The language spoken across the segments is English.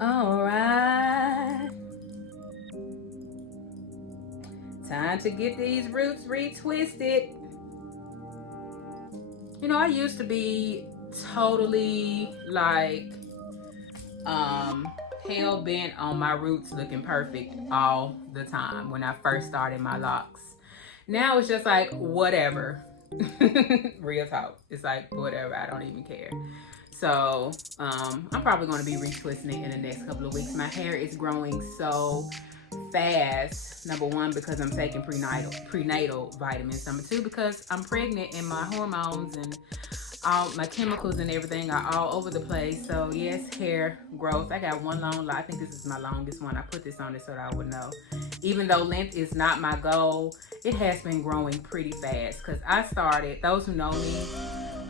All right. Time to get these roots retwisted. You know, I used to be totally like hell bent on my roots looking perfect all the time when I first started my locks. Now it's just like whatever. Real talk. It's like whatever. I don't even care. So I'm probably going to be retwisting it in the next couple of weeks. My hair is growing so fast. Number one, because I'm taking prenatal vitamins. Number two, because I'm pregnant and my hormones and all my chemicals and everything are all over the place. So yes, hair growth. I got one long, I think this is my longest one. I put this on it so that I would know. Even though length is not my goal, it has been growing pretty fast. Because I started, those who know me,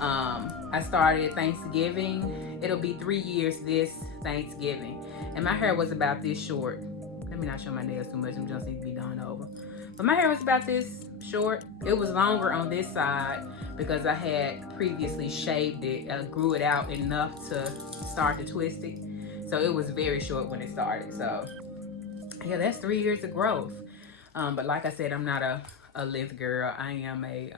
I started Thanksgiving. It'll be 3 years this Thanksgiving. And my hair was about this short. Let me not show my nails too much. Them just need to be done over. But my hair was about this short. It was longer on this side because I had previously shaved it. I grew it out enough to start to twist it. So it was very short when it started. So yeah, that's 3 years of growth. But like I said, I'm not a length girl. I am a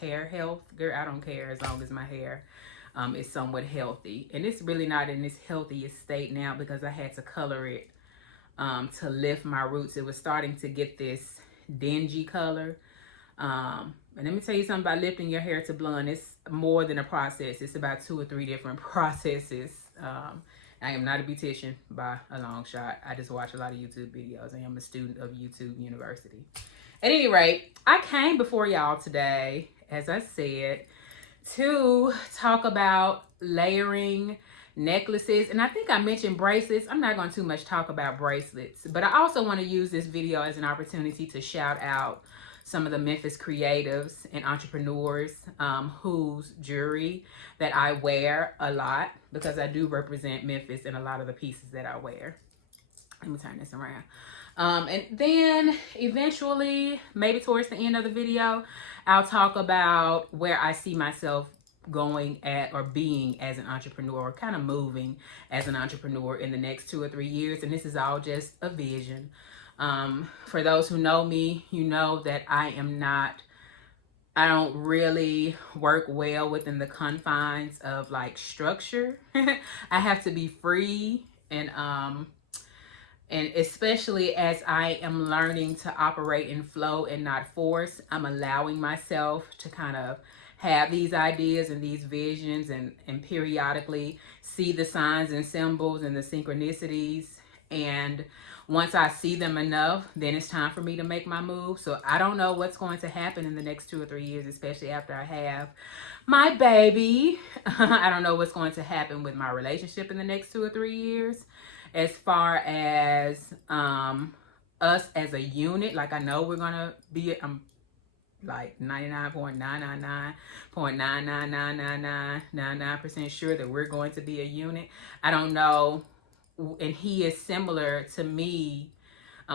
hair health girl. I don't care as long as my hair is somewhat healthy. And it's really not in its healthiest state now because I had to color it to lift my roots. It was starting to get this dingy color. And let me tell you something about lifting your hair to blonde. It's more than a process. It's about 2 or 3 different processes. I am not a beautician by a long shot. I just watch a lot of YouTube videos. I am a student of YouTube University. At any rate, I came before y'all today, as I said, to talk about layering necklaces. And I think I mentioned bracelets. I'm not going to too much talk about bracelets, but I also want to use this video as an opportunity to shout out some of the Memphis creatives and entrepreneurs whose jewelry that I wear a lot, because I do represent Memphis in a lot of the pieces that I wear. Let me turn this around. And then eventually, maybe towards the end of the video, I'll talk about where I see myself going at or being as an entrepreneur, or kind of moving as an entrepreneur in the next 2 or 3 years. And this is all just a vision. For those who know me, you know that I don't really work well within the confines of like structure. I have to be free, and especially as I am learning to operate in flow and not force, I'm allowing myself to kind of have these ideas and these visions and periodically see the signs and symbols and the synchronicities. And once I see them enough, then it's time for me to make my move. So I don't know what's going to happen in the next 2 or 3 years, especially after I have my baby. I don't know what's going to happen with my relationship in the next 2 or 3 years. As far as us as a unit, like I know we're going to be, like 99.999999999% sure that we're going to be a unit. I don't know. And he is similar to me.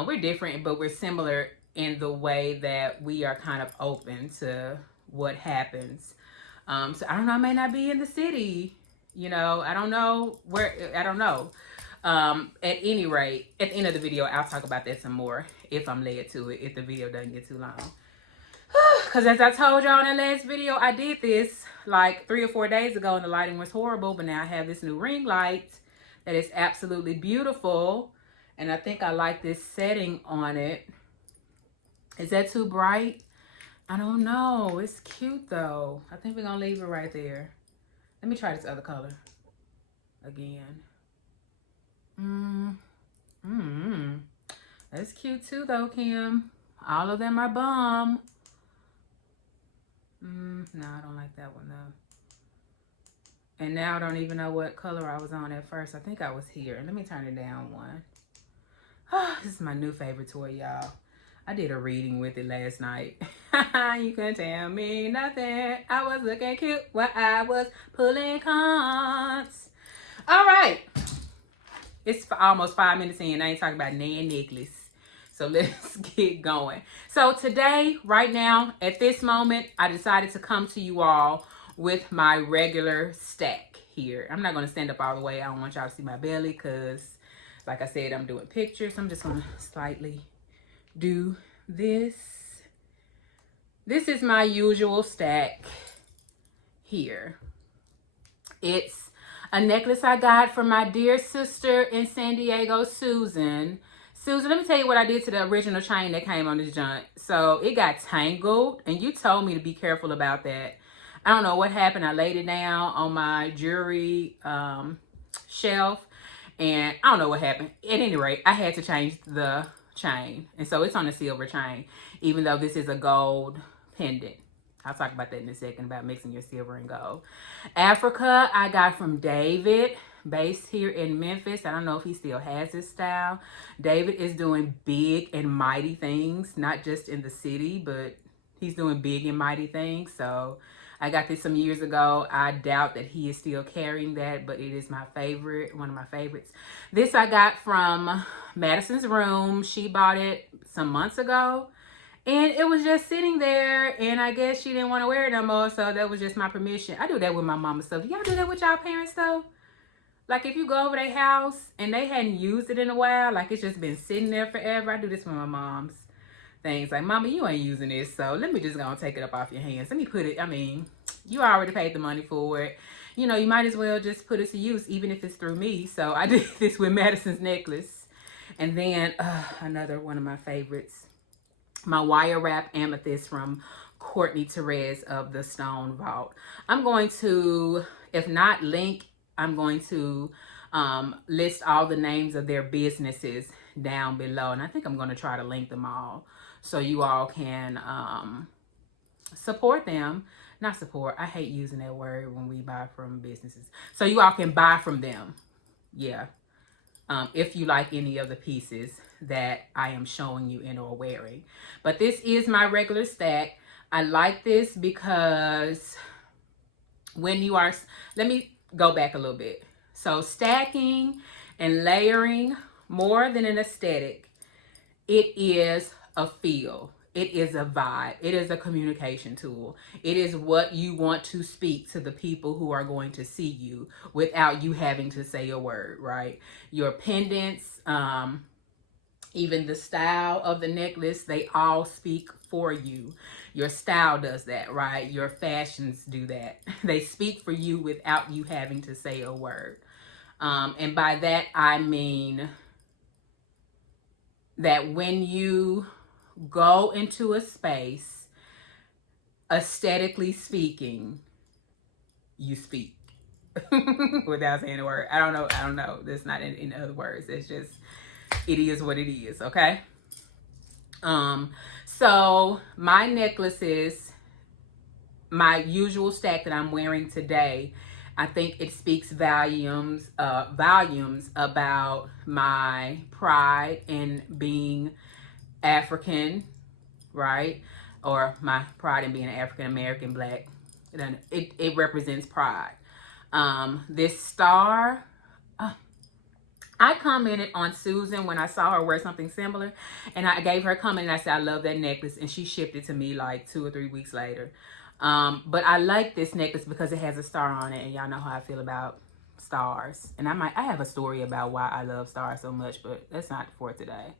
We're different, but we're similar in the way that we are kind of open to what happens. So I don't know, I may not be in the city, you know, I don't know where, I don't know. At any rate, at the end of the video, I'll talk about that some more if I'm led to it, if the video doesn't get too long. Because as I told y'all in the last video, I did this like 3 or 4 days ago and the lighting was horrible, but now I have this new ring light that is absolutely beautiful. And I think I like this setting on it. Is that too bright? I don't know. It's cute though. I think we're going to leave it right there. Let me try this other color again. That's cute too though, Kim. All of them are bomb. No, I don't like that one though. And now I don't even know what color I was on at first. I think I was here. Let me turn it down one. This is my new favorite toy, y'all. I did a reading with it last night. You couldn't tell me nothing. I was looking cute while I was pulling cards. All right. It's almost 5 minutes in. I ain't talking about Nan necklace. So let's get going. So today, right now, at this moment, I decided to come to you all with my regular stack here. I'm not going to stand up all the way. I don't want y'all to see my belly because, like I said, I'm doing pictures. I'm just going to slightly do this. This is my usual stack here. It's a necklace I got from my dear sister in San Diego, Susan. Susan, let me tell you what I did to the original chain that came on this joint. So it got tangled, and you told me to be careful about that. I don't know what happened. I laid it down on my jewelry shelf, and I don't know what happened. At any rate, I had to change the chain, and so it's on a silver chain, even though this is a gold pendant. I'll talk about that in a second, about mixing your silver and gold. Africa, I got from David, based here in Memphis. I don't know if he still has this style. David is doing big and mighty things, not just in the city, but he's doing big and mighty things. So I got this some years ago. I doubt that he is still carrying that, but it is my favorite, one of my favorites. This I got from Madison's room. She bought it some months ago. And it was just sitting there, and I guess she didn't want to wear it no more, so that was just my permission. I do that with my mama's stuff. Do y'all do that with y'all parents, though? Like, if you go over their house, and they hadn't used it in a while, like it's just been sitting there forever. I do this with my mom's things. Like, Mama, you ain't using this, so let me just go and take it up off your hands. Let me put it, I mean, you already paid the money for it. You know, you might as well just put it to use, even if it's through me. So I did this with Madison's necklace. And then, another one of my favorites. My wire wrap amethyst from Courtney Therese of the Stone Vault. I'm going to, if not link, I'm going to list all the names of their businesses down below. And I think I'm going to try to link them all so you all can support them. Not support. I hate using that word when we buy from businesses. So you all can buy from them. Yeah. If you like any of the pieces that I am showing you in or wearing. But this is my regular stack. I like this because when you are, let me go back a little bit. So stacking and layering, more than an aesthetic, it is a feel. It is a vibe. It is a communication tool. It is what you want to speak to the people who are going to see you without you having to say a word, right? Your pendants, even the style of the necklace, they all speak for you. Your style does that, right? Your fashions do that. They speak for you without you having to say a word. And by that, I mean that when you go into a space, aesthetically speaking, you speak without saying a word. I don't know. That's not in other words. It's just, it is what it is, okay? So my necklaces, my usual stack that I'm wearing today, I think it speaks volumes about my pride in being African, right? Or my pride in being African American, Black. It represents pride. This star, I commented on Susan when I saw her wear something similar, and I gave her a comment and I said, I love that necklace, and she shipped it to me like 2 or 3 weeks later. But I like this necklace because it has a star on it, and y'all know how I feel about stars. And I have a story about why I love stars so much, but that's not for today.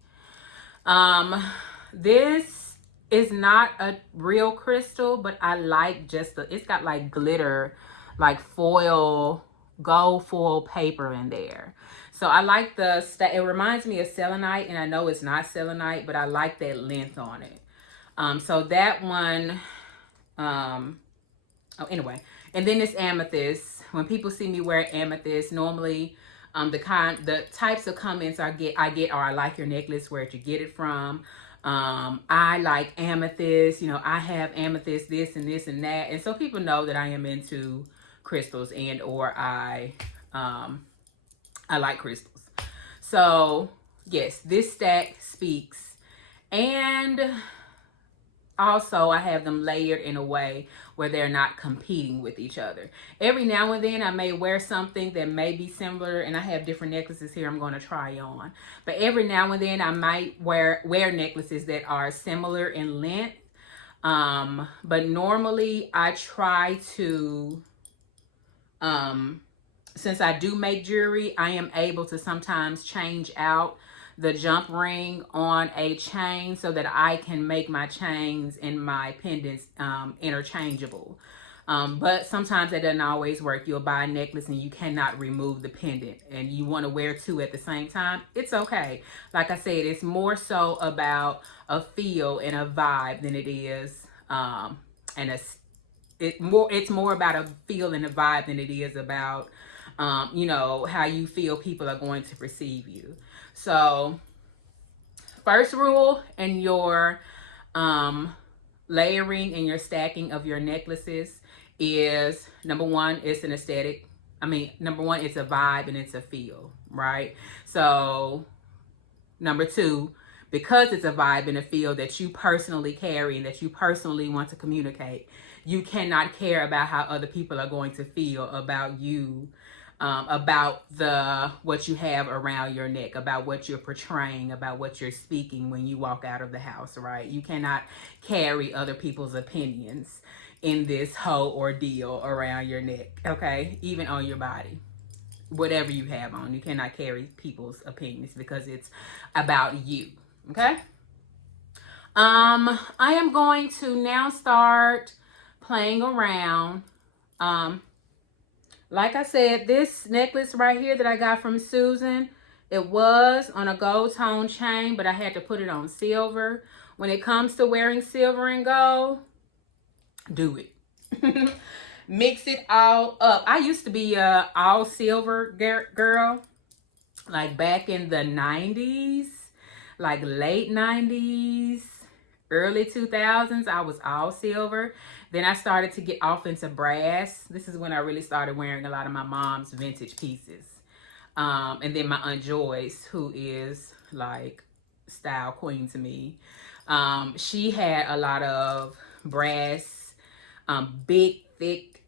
This is not a real crystal, but I like just it's got like glitter, like foil, gold foil paper in there. So I like it reminds me of selenite, and I know it's not selenite, but I like that length on it. So that one, anyway. And then this amethyst. When people see me wear amethyst, normally the types of comments I get are, I like your necklace, where'd you get it from? I like amethyst, you know, I have amethyst, this and this and that. And so people know that I am into crystals and or I like crystals. So yes, this stack speaks. And also I have them layered in a way where they're not competing with each other. Every now and then I may wear something that may be similar, and I have different necklaces here I'm going to try on. But every now and then I might wear necklaces that are similar in length, But normally I try to, since I do make jewelry, I am able to sometimes change out the jump ring on a chain so that I can make my chains and my pendants interchangeable. But sometimes that doesn't always work. You'll buy a necklace and you cannot remove the pendant and you want to wear two at the same time. It's okay. Like I said, it's more so about a feel and a vibe than it is it's more about a feel and a vibe than it is about you know, how you feel people are going to perceive you. So first rule in your layering and your stacking of your necklaces is, number one, it's an aesthetic. Number one, it's a vibe and it's a feel, right? So number two, because it's a vibe and a feel that you personally carry and that you personally want to communicate, you cannot care about how other people are going to feel about you, about what you have around your neck, about what you're portraying, about what you're speaking when you walk out of the house, right? You cannot carry other people's opinions in this whole ordeal around your neck, okay? Even on your body. Whatever you have on, you cannot carry people's opinions because it's about you, okay? I am going to now start playing around. Like I said, this necklace right here that I got from Susan, it was on a gold tone chain, but I had to put it on silver. When it comes to wearing silver and gold, do it. Mix it all up. I used to be a all silver girl, like back in the 90s, like late 90s, early 2000s. I was all silver. Then I started to get off into brass. This is when I really started wearing a lot of my mom's vintage pieces. And then my Aunt Joyce, who is like style queen to me, she had a lot of brass, big, thick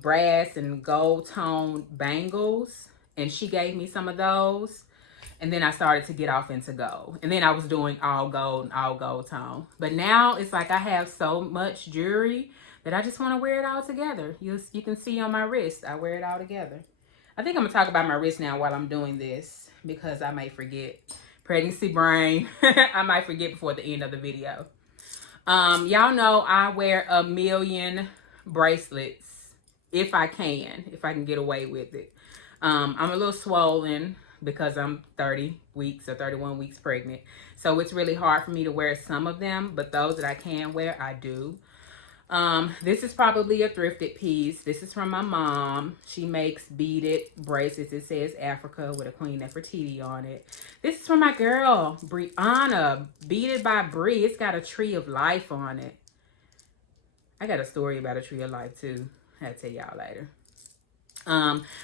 brass and gold tone bangles. And she gave me some of those. And then I started to get off into gold. And then I was doing all gold and all gold tone. But now it's like I have so much jewelry that I just want to wear it all together. You can see on my wrist, I wear it all together. I think I'm going to talk about my wrist now while I'm doing this, because I may forget. Pregnancy brain. I might forget before the end of the video. Y'all know I wear a million bracelets if I can get away with it. I'm a little swollen because I'm 30 weeks or 31 weeks pregnant. So it's really hard for me to wear some of them, but those that I can wear, I do. This is probably a thrifted piece. This is from my mom. She makes beaded bracelets. It says Africa with a Queen Nefertiti on it. This is from my girl, Brianna, beaded by Brie. It's got a tree of life on it. I got a story about a tree of life too. I'll tell y'all later.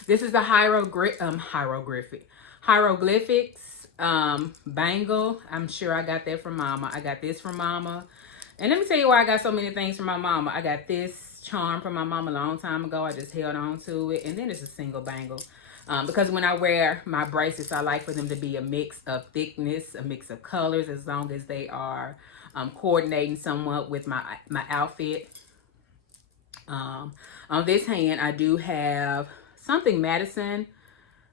This is the hieroglyphics bangle. I'm sure I got that from mama. I got this from mama. And let me tell you why I got so many things from my mama. I got this charm from my mama a long time ago. I just held on to it. And then it's a single bangle. Because when I wear my bracelets, I like for them to be a mix of thickness, a mix of colors, as long as they are coordinating somewhat with my outfit. On this hand, I do have something Madison.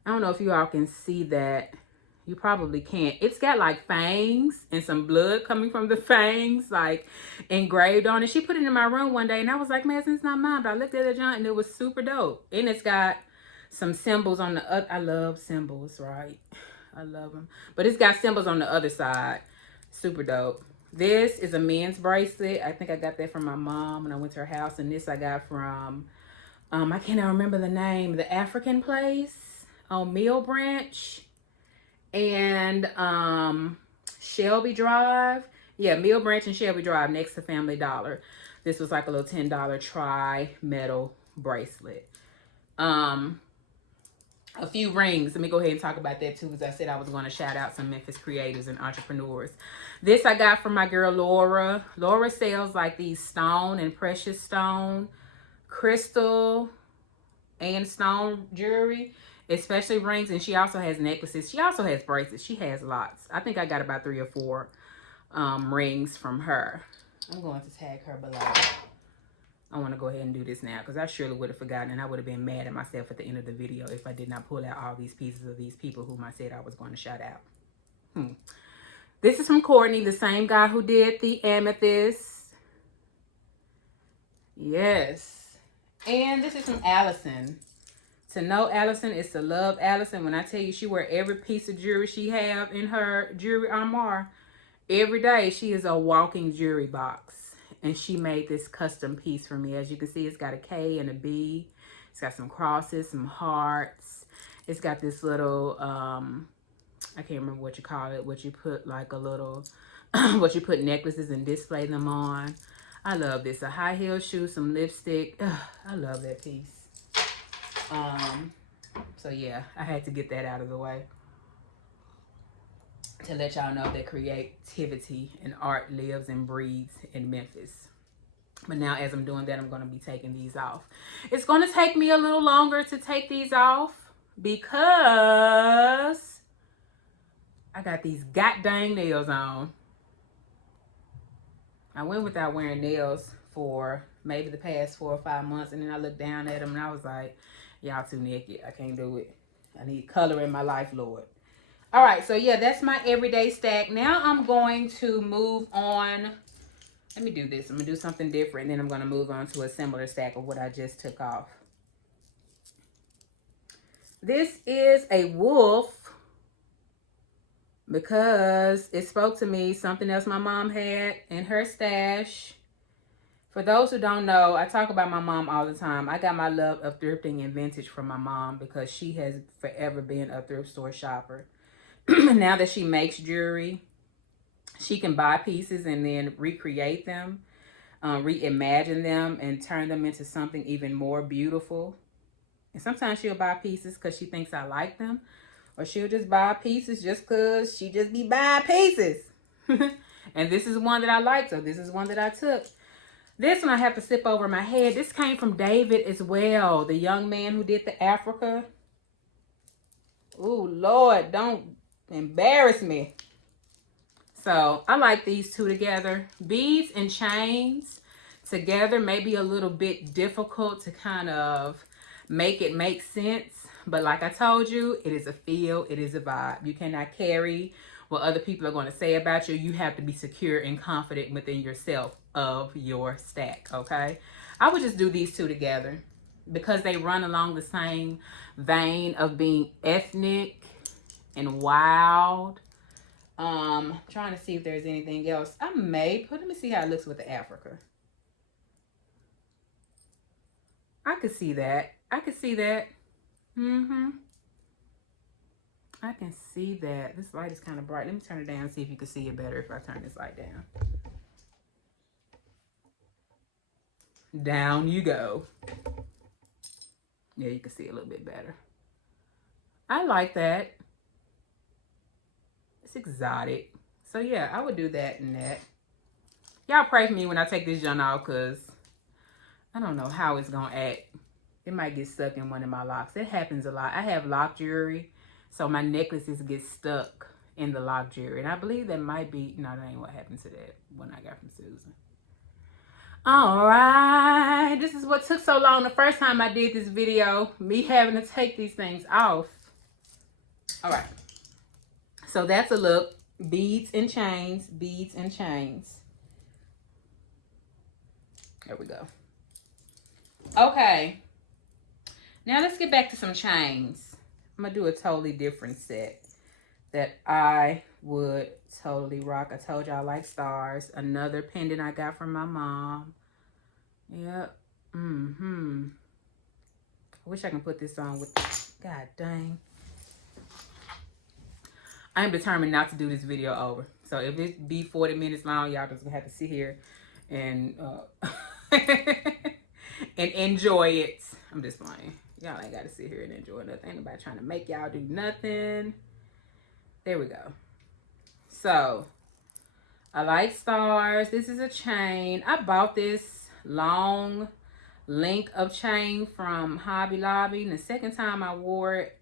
I don't know if you all can see that. You probably can't. It's got like fangs and some blood coming from the fangs, like engraved on it. She put it in my room one day and I was like, Madison, it's not mine. But I looked at the joint and it was super dope. And it's got some symbols on the other. I love symbols, right? I love them. But it's got symbols on the other side. Super dope. This is a men's bracelet. I think I got that from my mom when I went to her house. And this I got from, I cannot remember the name, the African place on Mill Branch and Shelby Drive. Yeah, Mill Branch and Shelby Drive next to Family Dollar. This was like a little $10 tri-metal bracelet. A few rings. Let me go ahead and talk about that too, because I said I was going to shout out some Memphis creators and entrepreneurs. This I got from my girl Laura. Laura sells like these stone and precious stone, crystal and stone jewelry, especially rings. And she also has necklaces. She also has bracelets. She has lots. I think I got about 3 or 4 rings from her. I'm going to tag her below. I want to go ahead and do this now because I surely would have forgotten, and I would have been mad at myself at the end of the video if I did not pull out all these pieces of these people whom I said I was going to shout out. This is from Courtney, the same guy who did the amethyst. Yes. And this is from Allison. To know Allison is to love Allison. When I tell you she wear every piece of jewelry she have in her jewelry armoire, every day she is a walking jewelry box. And she made this custom piece for me. As you can see, it's got a K and a B. It's got some crosses, some hearts. It's got this little, I can't remember what you call it, what you put like a little, what you put necklaces and display them on. I love this. A high heel shoe, some lipstick. Ugh, I love that piece. So yeah, I had to get that out of the way to let y'all know that creativity and art lives and breathes in Memphis. But now as I'm doing that, I'm going to be taking these off. It's going to take me a little longer to take these off because I got these goddamn nails on. I went without wearing nails for maybe the past 4 or 5 months, and then I looked down at them and I was like, y'all too naked. I can't do it. I need color in my life, Lord. All right, so yeah, that's my everyday stack. Now I'm going to move on. Let me do this. I'm going to do something different, and then I'm going to move on to a similar stack of what I just took off. This is a wolf because it spoke to me, something else my mom had in her stash. For those who don't know, I talk about my mom all the time. I got my love of thrifting and vintage from my mom because she has forever been a thrift store shopper. Now that she makes jewelry, she can buy pieces and then recreate them, reimagine them, and turn them into something even more beautiful. And sometimes she'll buy pieces because she thinks I like them, or she'll just buy pieces just because she just be buying pieces. And this is one that I like, so this is one that I took. This one I have to slip over my head. This came from David as well, the young man who did the Africa. Oh, Lord, don't embarrass me. So I like these two together. Beads and chains together may be a little bit difficult to kind of make it make sense. But like I told you, it is a feel, it is a vibe. You cannot carry what other people are going to say about you. You have to be secure and confident within yourself of your stack, okay? I would just do these two together because they run along the same vein of being ethnic and wild. Trying to see if there's anything else. I may put, let me see how it looks with the Africa. I could see that. I could see that. I can see that. This light is kind of bright. Let me turn it down and see if you can see it better if I turn this light down. Down you go. Yeah, you can see a little bit better. I like that. It's exotic. So yeah, I would do that and that. Y'all pray for me when I take this junk off because I don't know how it's going to act. It might get stuck in one of my locks. It happens a lot. I have lock jewelry, so my necklaces get stuck in the lock jewelry. And I believe that might be, no, that ain't what happened to that one I got from Susan. All right, this is what took so long the first time I did this video, me having to take these things off. All right, so that's a look. Beads and chains, beads and chains. There we go. Okay, now let's get back to some chains. I'm gonna do a totally different set that I would totally rock. I told y'all I like stars. Another pendant I got from my mom. Yep. I wish I can put this on with, God dang. I'm determined not to do this video over. So if it be 40 minutes long, y'all just gonna have to sit here and and enjoy it. I'm just playing. Y'all ain't gotta sit here and enjoy nothing. Ain't nobody trying to make y'all do nothing. There we go. So I like stars. This is a chain. I bought this long link of chain from Hobby Lobby. And the second time I wore it,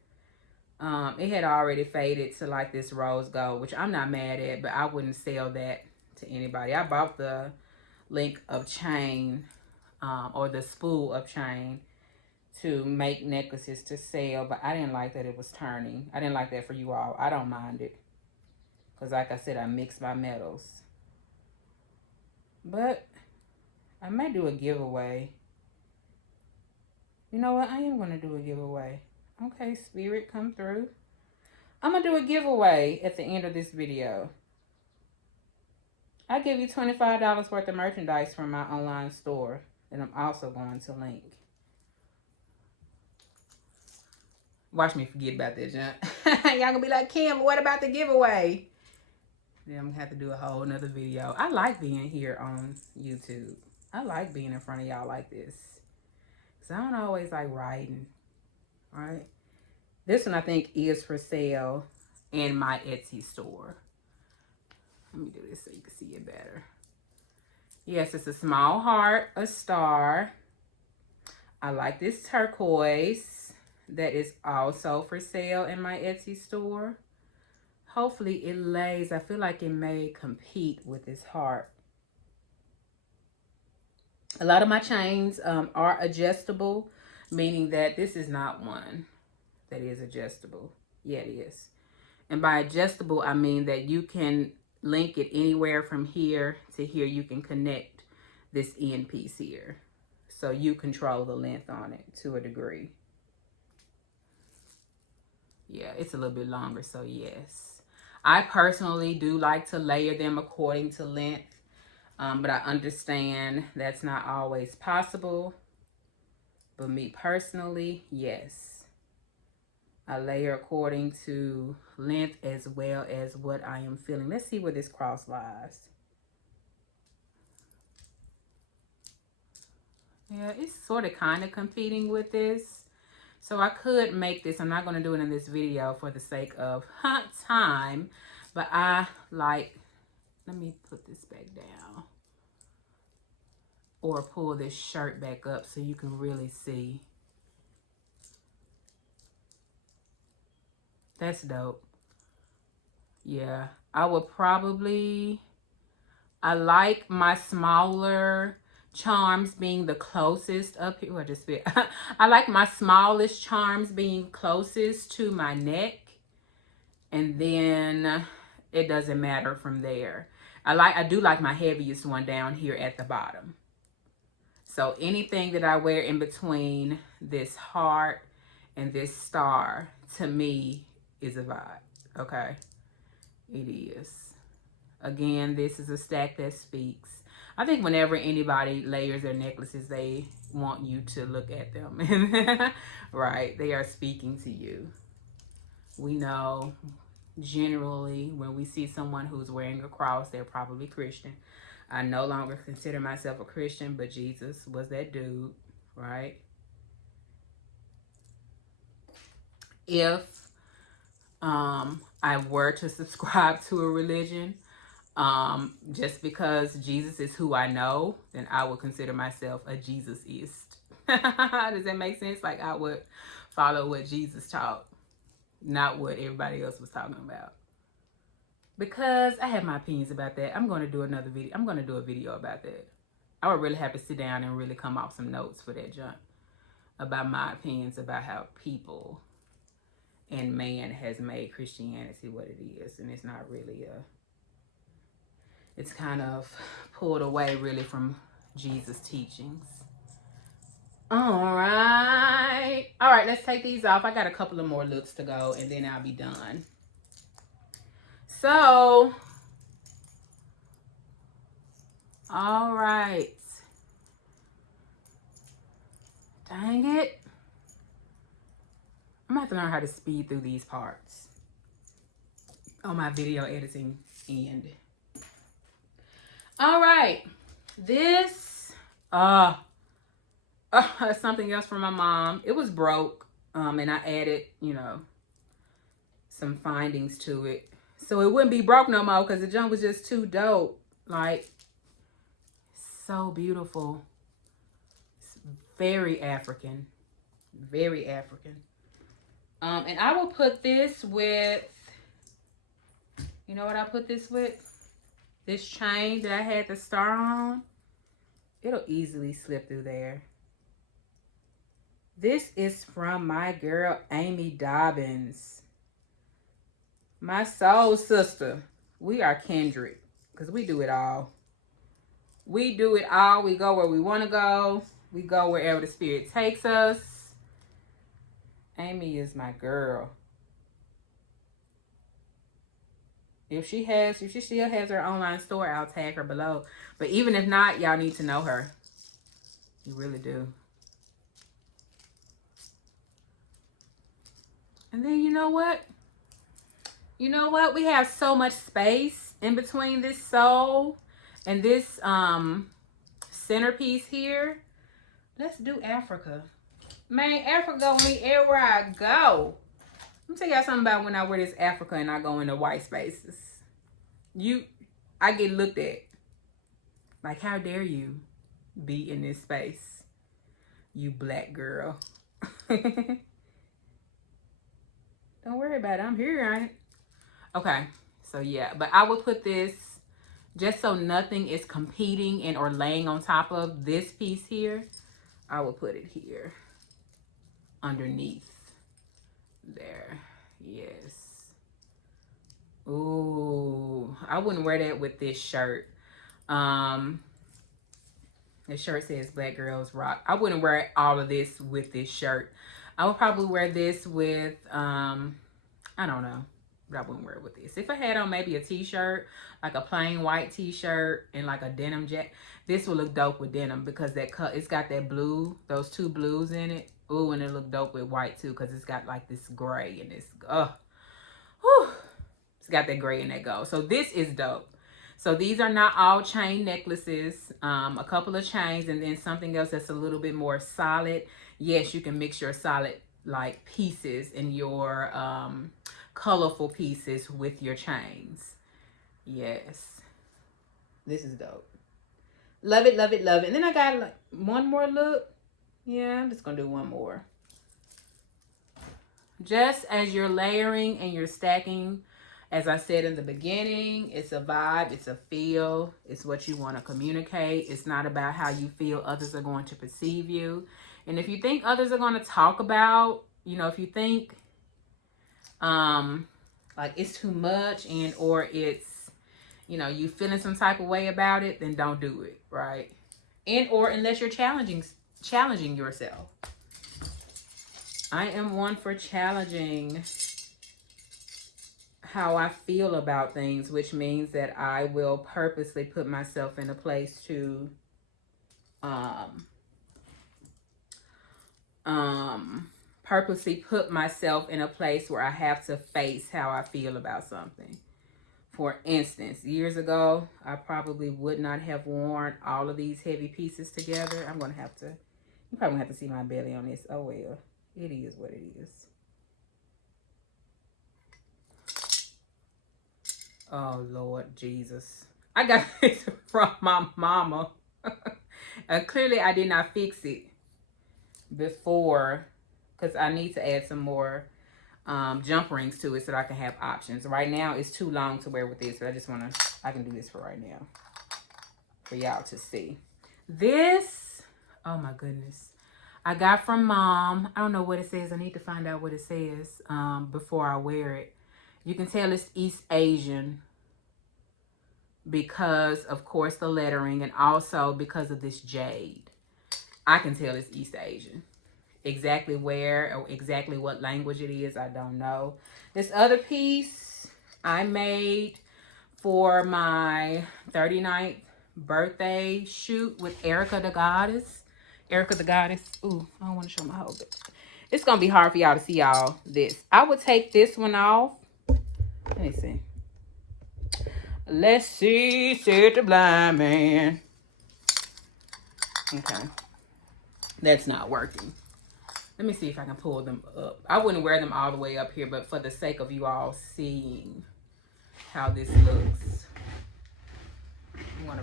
it had already faded to like this rose gold, which I'm not mad at, but I wouldn't sell that to anybody. I bought the length of chain, or the spool of chain to make necklaces to sell, but I didn't like that it was turning. I didn't like that for you all. I don't mind it, because like I said, I mix my metals. But I may do a giveaway. You know what? I am going to do a giveaway. Okay, Spirit, come through. I'm going to do a giveaway at the end of this video. I give you $25 worth of merchandise from my online store that I'm also going to link. Watch me forget about that, junk. Y'all gonna be like, Kim, what about the giveaway? Then I'm gonna have to do a whole nother video. I like being here on YouTube. I like being in front of y'all like this. Because I don't always like writing. Alright? This one I think is for sale in my Etsy store. Let me do this so you can see it better. Yes, it's a small heart, a star. I like this turquoise that is also for sale in my Etsy store. Hopefully it lays. I feel like it may compete with this heart. A lot of my chains are adjustable, meaning that this is not one that is adjustable. Yeah, it is. And by adjustable, I mean that you can link it anywhere from here to here. You can connect this end piece here. So you control the length on it to a degree. Yeah, it's a little bit longer, so yes. I personally do like to layer them according to length. But I understand that's not always possible. But me personally, yes. I layer according to length as well as what I am feeling. Let's see where this cross lies. Yeah, it's sort of kind of competing with this. So I could make this. I'm not going to do it in this video for the sake of time. But I like, let me put this back down. Or pull this shirt back up so you can really see. That's dope. Yeah, I would probably, I like my smaller charms being the closest up here. I just feel, I like my smallest charms being closest to my neck. And then it doesn't matter from there. I do like my heaviest one down here at the bottom. So anything that I wear in between this heart and this star, to me, is a vibe. Okay? It is. Again, this is a stack that speaks. I think whenever anybody layers their necklaces, they want you to look at them. Right? They are speaking to you. We know generally when we see someone who's wearing a cross, they're probably Christian. I no longer consider myself a Christian, but Jesus was that dude, right? If I were to subscribe to a religion, just because Jesus is who I know, then I would consider myself a Jesusist. Does that make sense? Like I would follow what Jesus taught, not what everybody else was talking about. Because I have my opinions about that. I'm going to do another video. I'm going to do a video about that. I would really have to sit down and really come off some notes for that junk. About my opinions about how people and man has made Christianity what it is. And it's not really it's kind of pulled away really from Jesus' teachings. All right. All right, let's take these off. I got a couple of more looks to go and then I'll be done. So, all right. Dang it. I'm going to have to learn how to speed through these parts on my video editing end. All right. This, something else from my mom. It was broke, and I added, you know, some findings to it. So it wouldn't be broke no more because the junk was just too dope. Like, so beautiful. It's very African. Very African. And I will put this with, you know what I put this with? This chain that I had the star on. It'll easily slip through there. This is from my girl, Amy Dobbins. My soul sister. We are kindred. Because we do it all. We do it all. We go where we want to go. We go wherever the spirit takes us. Amy is my girl. If she still has her online store, I'll tag her below. But even if not, y'all need to know her. You really do. And then you know what? You know what? We have so much space in between this soul and this centerpiece here. Let's do Africa. Man, Africa go with me everywhere I go. Let me tell y'all something about when I wear this Africa and I go into white spaces. I get looked at. Like, how dare you be in this space, you black girl. Don't worry about it. I'm here, right? Okay, so yeah. But I would put this, just so nothing is competing and or laying on top of this piece here, I will put it here. Underneath. There. Yes. Ooh. I wouldn't wear that with this shirt. The shirt says Black Girls Rock. I wouldn't wear all of this with this shirt. I would probably wear this with, I don't know. But I wouldn't wear it with this. If I had on maybe a t-shirt, like a plain white t-shirt and like a denim jacket, this would look dope with denim because it's got that blue, those two blues in it. Ooh, and it look dope with white too because it's got like this gray and this, it's got that gray and that gold. So this is dope. So these are not all chain necklaces, a couple of chains and then something else that's a little bit more solid. Yes, you can mix your solid like pieces and your colorful pieces with your chains. Yes, this is dope. Love it, love it, love it. And then I got like one more look. Yeah, I'm just gonna do one more. Just as you're layering and you're stacking, as I said in the beginning, it's a vibe, it's a feel, it's what you want to communicate. It's not about how you feel others are going to perceive you. And if you think others are going to talk about, you know, if you think like it's too much and or it's, you know, you feeling some type of way about it, then don't do it, right? And or unless you're challenging yourself. I am one for challenging how I feel about things, which means that I will purposely put myself in a place to purposely put myself in a place where I have to face how I feel about something. For instance, years ago, I probably would not have worn all of these heavy pieces together. You probably have to see my belly on this. Oh well, it is what it is. Oh Lord Jesus, I got this from my mama. Clearly I did not fix it before because I need to add some more jump rings to it so that I can have options. Right now it's too long to wear with this, but I can do this for right now for y'all to see. This, oh my goodness, I got from mom. I don't know what it says. I need to find out what it says before I wear it. You can tell it's East Asian because, of course, the lettering and also because of this jade. I can tell it's East Asian. Exactly where or exactly what language it is, I don't know. This other piece I made for my 39th birthday shoot with Erica the Goddess. Erica the Goddess. Ooh, I don't want to show my whole bit. It's going to be hard for y'all to see all this. I would take this one off. Let me see. Let's see, said the blind man. Okay. That's not working. Let me see if I can pull them up. I wouldn't wear them all the way up here, but for the sake of you all seeing how this looks, I'm going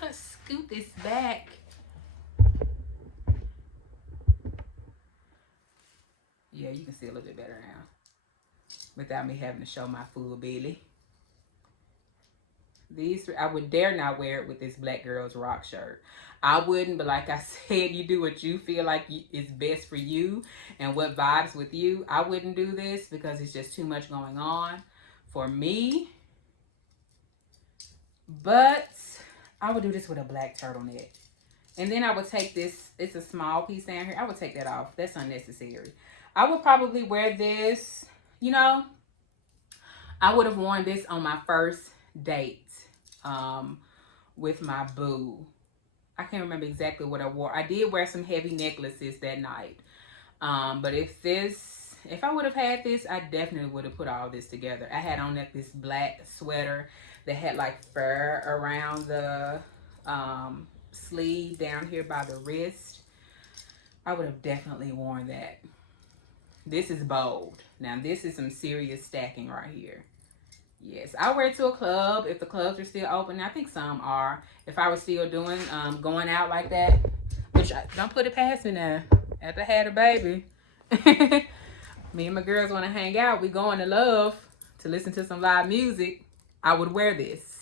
to scoot this back. Yeah, you can see a little bit better now without me having to show my full belly. These three, I would dare not wear it with this Black Girls Rock shirt. I wouldn't, but like I said, you do what you feel like is best for you and what vibes with you. I wouldn't do this because it's just too much going on for me. But I would do this with a black turtleneck. And then I would take this, it's a small piece down here. I would take that off. That's unnecessary. I would probably wear this, you know, I would have worn this on my first date with my boo. I can't remember exactly what I wore. I did wear some heavy necklaces that night. But if I would have had this, I definitely would have put all this together. I had on this black sweater that had like fur around the sleeve down here by the wrist. I would have definitely worn that. This is bold. Now this is some serious stacking right here. Yes, I wear it to a club if the clubs are still open. I think some are. If I was still doing going out like that, which don't put it past me now. After I had a baby, me and my girls want to hang out. We going to Love to listen to some live music. I would wear this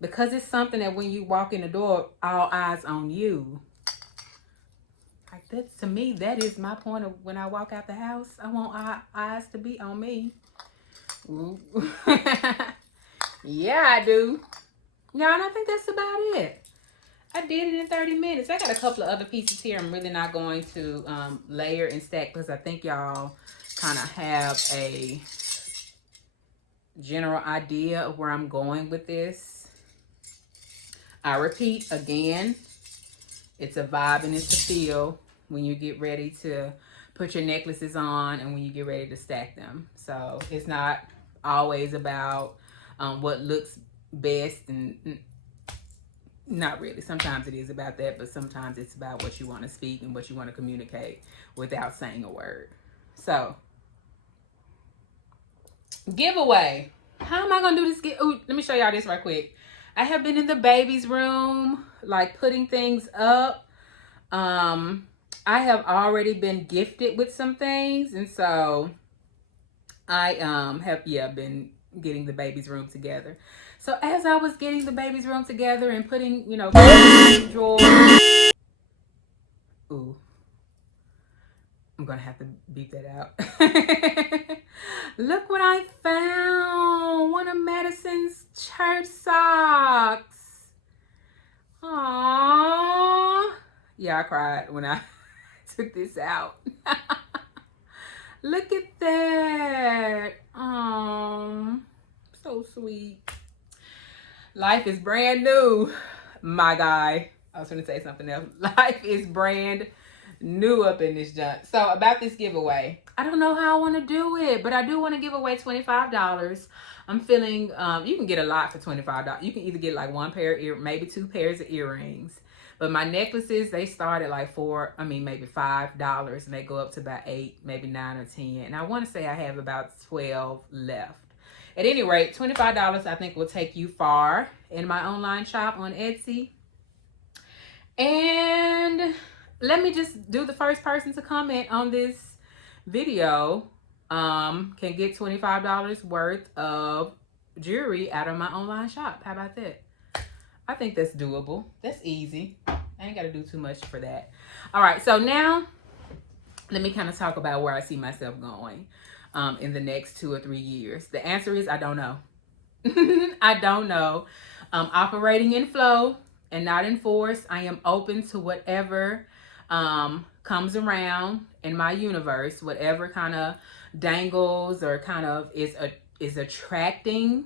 because it's something that when you walk in the door, all eyes on you. Like that's, to me, that is my point of when I walk out the house. I want eyes to be on me. Yeah, I do. Yeah, and I think that's about it. I did it in 30 minutes. I got a couple of other pieces here. I'm really not going to layer and stack because I think y'all kind of have a general idea of where I'm going with this. I repeat again, it's a vibe and it's a feel when you get ready to put your necklaces on and when you get ready to stack them. So it's not always about what looks best, and not really. Sometimes it is about that, but sometimes it's about what you want to speak and what you want to communicate without saying a word. So, giveaway. How am I going to do this? Ooh, let me show y'all this right quick. I have been in the baby's room, like putting things up. I have already been gifted with some things, and so I have been getting the baby's room together. So as I was getting the baby's room together and putting, you know, drawers. Ooh, I'm gonna have to beep that out. Look what I found! One of Madison's church socks. Aww. Yeah, I cried when I took this out. Look at that. So sweet. Life is brand new, my guy. I was going to say something else. Life is brand new up in this junk. So about this giveaway, I don't know how I want to do it, but I do want to give away $25. I'm feeling you can get a lot for $25. You can either get like one pair of maybe 2 pairs of earrings. But my necklaces, they start at like maybe $5, and they go up to about 8, maybe 9 or 10. And I want to say I have about 12 left. At any rate, $25 I think will take you far in my online shop on Etsy. And let me just do the first person to comment on this video can get $25 worth of jewelry out of my online shop. How about that? I think that's doable. That's easy. I ain't got to do too much for that. All right, so now let me kind of talk about where I see myself going in the next 2 or 3 years. The answer is I don't know. I don't know. Operating in flow and not in force. I am open to whatever comes around in my universe, whatever kind of dangles or kind of is attracting,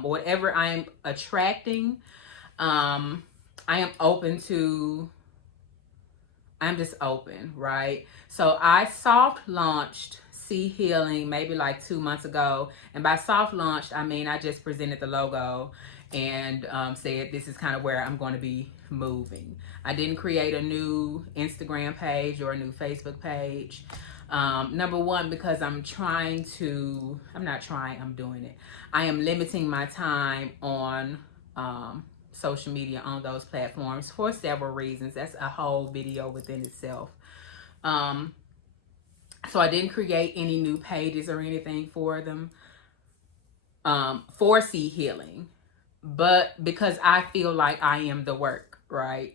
whatever I am attracting. I am open to, I'm just open, right? So I soft launched Sea Healing maybe like 2 months ago. And by soft launched, I mean I just presented the logo and said this is kind of where I'm going to be moving. I didn't create a new Instagram page or a new Facebook page. Number one, because I'm doing it. I am limiting my time on social media on those platforms for several reasons. That's a whole video within itself. So I didn't create any new pages or anything for them. for seed healing, but because I feel like I am the work, right?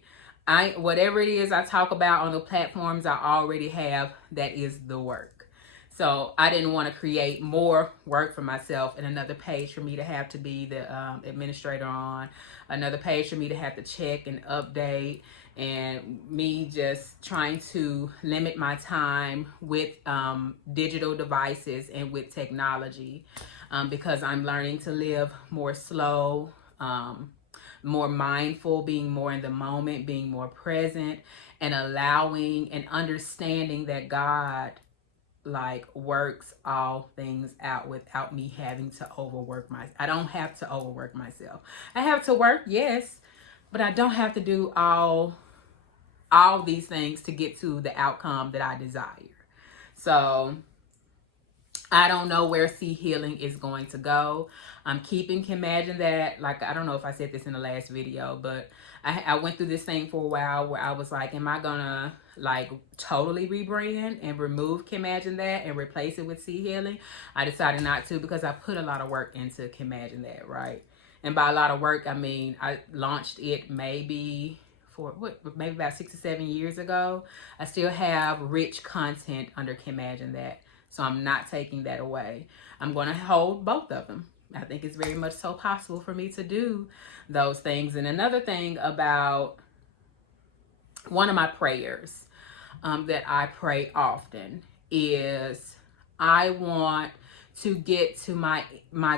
Whatever it is I talk about on the platforms I already have, that is the work. So I didn't want to create more work for myself and another page for me to have to be the administrator on, another page for me to have to check and update, and me just trying to limit my time with digital devices and with technology, because I'm learning to live more slow, more mindful, being more in the moment, being more present, and allowing and understanding that God like works all things out without me having to overwork I don't have to overwork myself. I have to work, yes, but I don't have to do all these things to get to the outcome that I desire. So I don't know where seed healing is going to go. I'm keeping Kimagine that, like, I don't know if I said this in the last video, but I went through this thing for a while where I was like, am I gonna like totally rebrand and remove Kimagine that and replace it with seed healing? I decided not to, because I put a lot of work into Kimagine that, right? And by a lot of work, I mean, I launched it maybe about 6 or 7 years ago. I still have rich content under Kimagine that. So I'm not taking that away. I'm going to hold both of them. I think it's very much so possible for me to do those things. And another thing about one of my prayers that I pray often is I want to get to my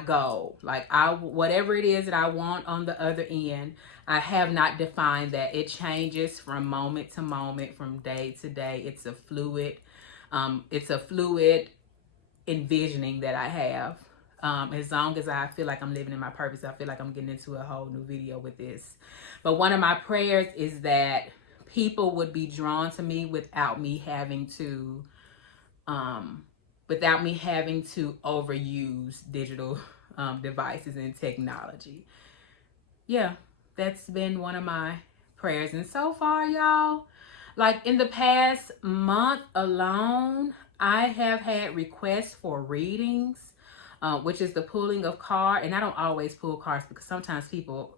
goal. Like whatever it is that I want on the other end, I have not defined that. It changes from moment to moment, from day to day. It's a fluid envisioning that I have. As long as I feel like I'm living in my purpose, I feel like I'm getting into a whole new video with this. But one of my prayers is that people would be drawn to me without me having to overuse digital devices and technology. Yeah, that's been one of my prayers. And so far, y'all, like in the past month alone, I have had requests for readings, which is the pulling of cards. And I don't always pull cards, because sometimes people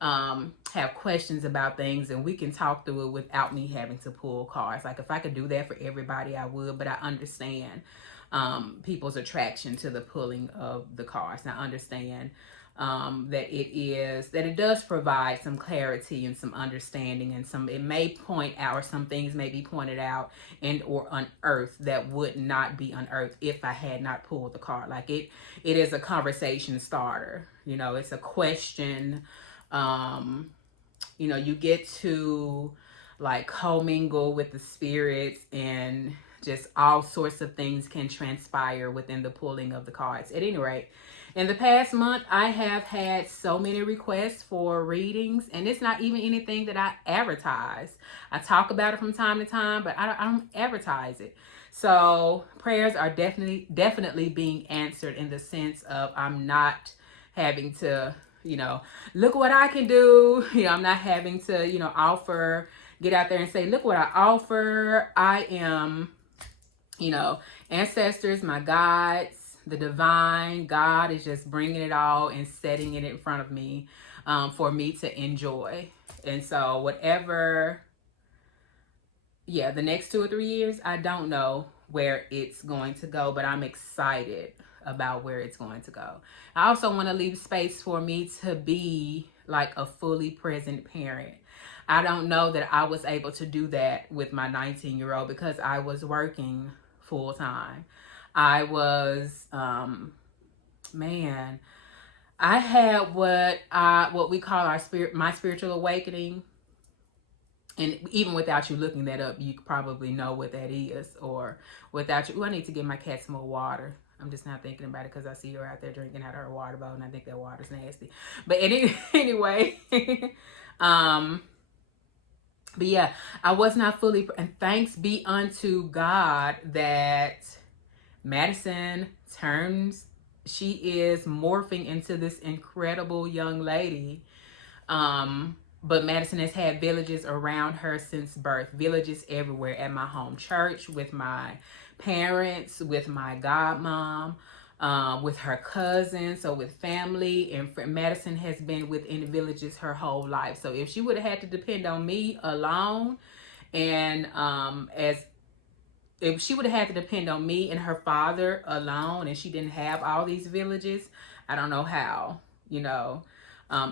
have questions about things, and we can talk through it without me having to pull cards. Like if I could do that for everybody, I would, but I understand people's attraction to the pulling of the cards. And I understand that it does provide some clarity and some understanding, and it may point out, or some things may be pointed out and or unearthed that would not be unearthed if I had not pulled the card. Like it is a conversation starter. You know, it's a question. You know, you get to like commingle with the spirits, and just all sorts of things can transpire within the pulling of the cards. At any rate, in the past month, I have had so many requests for readings, and it's not even anything that I advertise. I talk about it from time to time, but I don't advertise it. So prayers are definitely being answered, in the sense of I'm not having to, you know, look what I can do. You know, I'm not having to, you know, get out there and say, look what I offer. I am, you know, ancestors, my guides, the divine God is just bringing it all and setting it in front of me for me to enjoy. And so whatever, the next 2 or 3 years, I don't know where it's going to go, but I'm excited about where it's going to go. I also want to leave space for me to be like a fully present parent. I don't know that I was able to do that with my 19-year-old, because I was working full time. I was, I had what we call my spiritual awakening. And even without you looking that up, you probably know what that is. Or without you, I need to give my cat some more water. I'm just not thinking about it, because I see her out there drinking out of her water bowl, and I think that water's nasty. But anyway, but yeah, I was not fully, and thanks be unto God that Madison she is morphing into this incredible young lady. But Madison has had villages around her since birth, villages everywhere, at my home church, with my parents, with my godmom, with her cousins, so with family. And Madison has been within villages her whole life. So if she would have had to depend on me alone, and as if she would have had to depend on me and her father alone, and she didn't have all these villages, I don't know how, you know,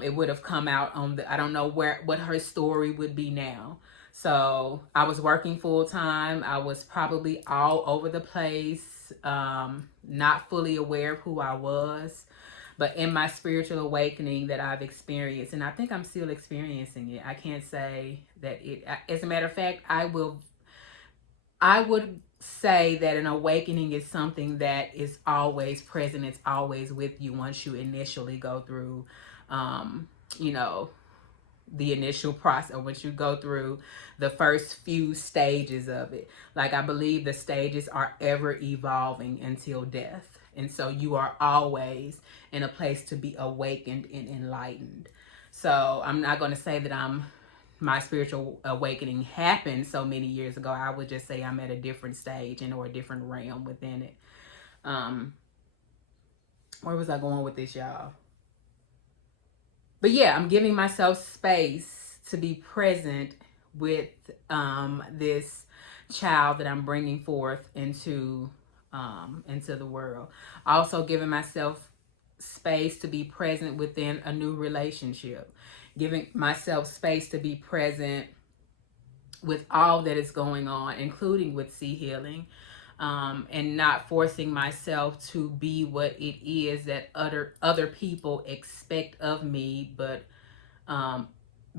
it would have come out on the, I don't know what her story would be now. So I was working full time. I was probably all over the place, not fully aware of who I was. But in my spiritual awakening that I've experienced, and I think I'm still experiencing it, I can't say that it, as a matter of fact, I would say that an awakening is something that is always present. It's always with you once you initially go through, you know, the initial process, once you go through the first few stages of it. Like, I believe the stages are ever evolving until death. And so you are always in a place to be awakened and enlightened. So I'm not going to say that my spiritual awakening happened so many years ago. I would just say I'm at a different stage or a different realm within it. Where was I going with this, y'all? But yeah, I'm giving myself space to be present with this child that I'm bringing forth into the world. Also giving myself space to be present within a new relationship. Giving myself space to be present with all that is going on, including with sea healing. And not forcing myself to be what it is that other people expect of me, but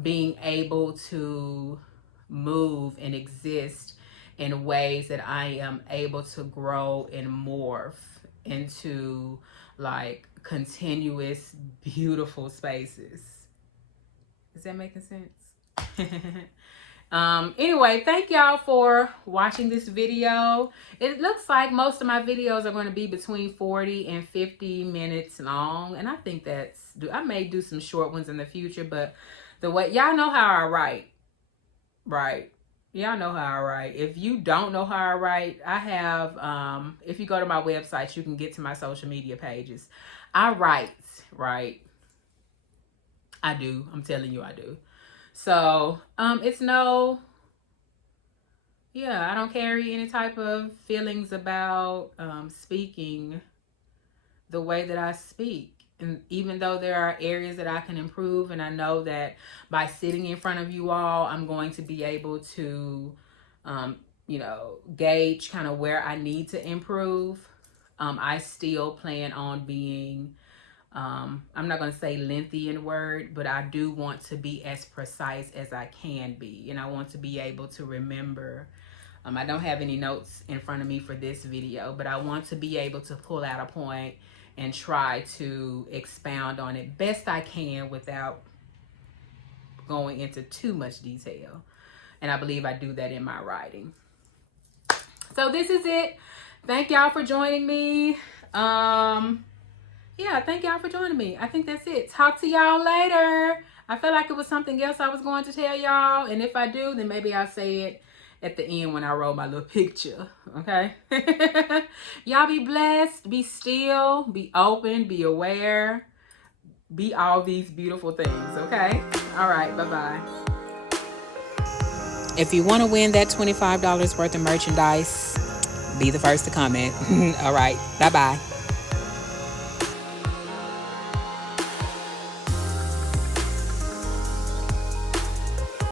being able to move and exist in ways that I am able to grow and morph into like continuous, beautiful spaces. Is that making sense? Anyway, thank y'all for watching this video. It looks like most of my videos are going to be between 40 and 50 minutes long, and I think I may do some short ones in the future, but the way y'all know how I write, right? Y'all know how I write. If you don't know how I write, I have if you go to my website, you can get to my social media pages. I write, right? I do. I'm telling you, I do. So, it's I don't carry any type of feelings about speaking the way that I speak. And even though there are areas that I can improve, and I know that by sitting in front of you all, I'm going to be able to, gauge kind of where I need to improve. I still plan on being I'm not going to say lengthy in word, but I do want to be as precise as I can be. And I want to be able to remember. I don't have any notes in front of me for this video, but I want to be able to pull out a point and try to expound on it best I can without going into too much detail. And I believe I do that in my writing. So this is it. Thank y'all for joining me. Yeah, thank y'all for joining me. I think that's it. Talk to y'all later. I felt like it was something else I was going to tell y'all. And if I do, then maybe I'll say it at the end when I roll my little picture. Okay? Y'all be blessed. Be still. Be open. Be aware. Be all these beautiful things. Okay? All right. Bye-bye. If you want to win that $25 worth of merchandise, be the first to comment. All right. Bye-bye.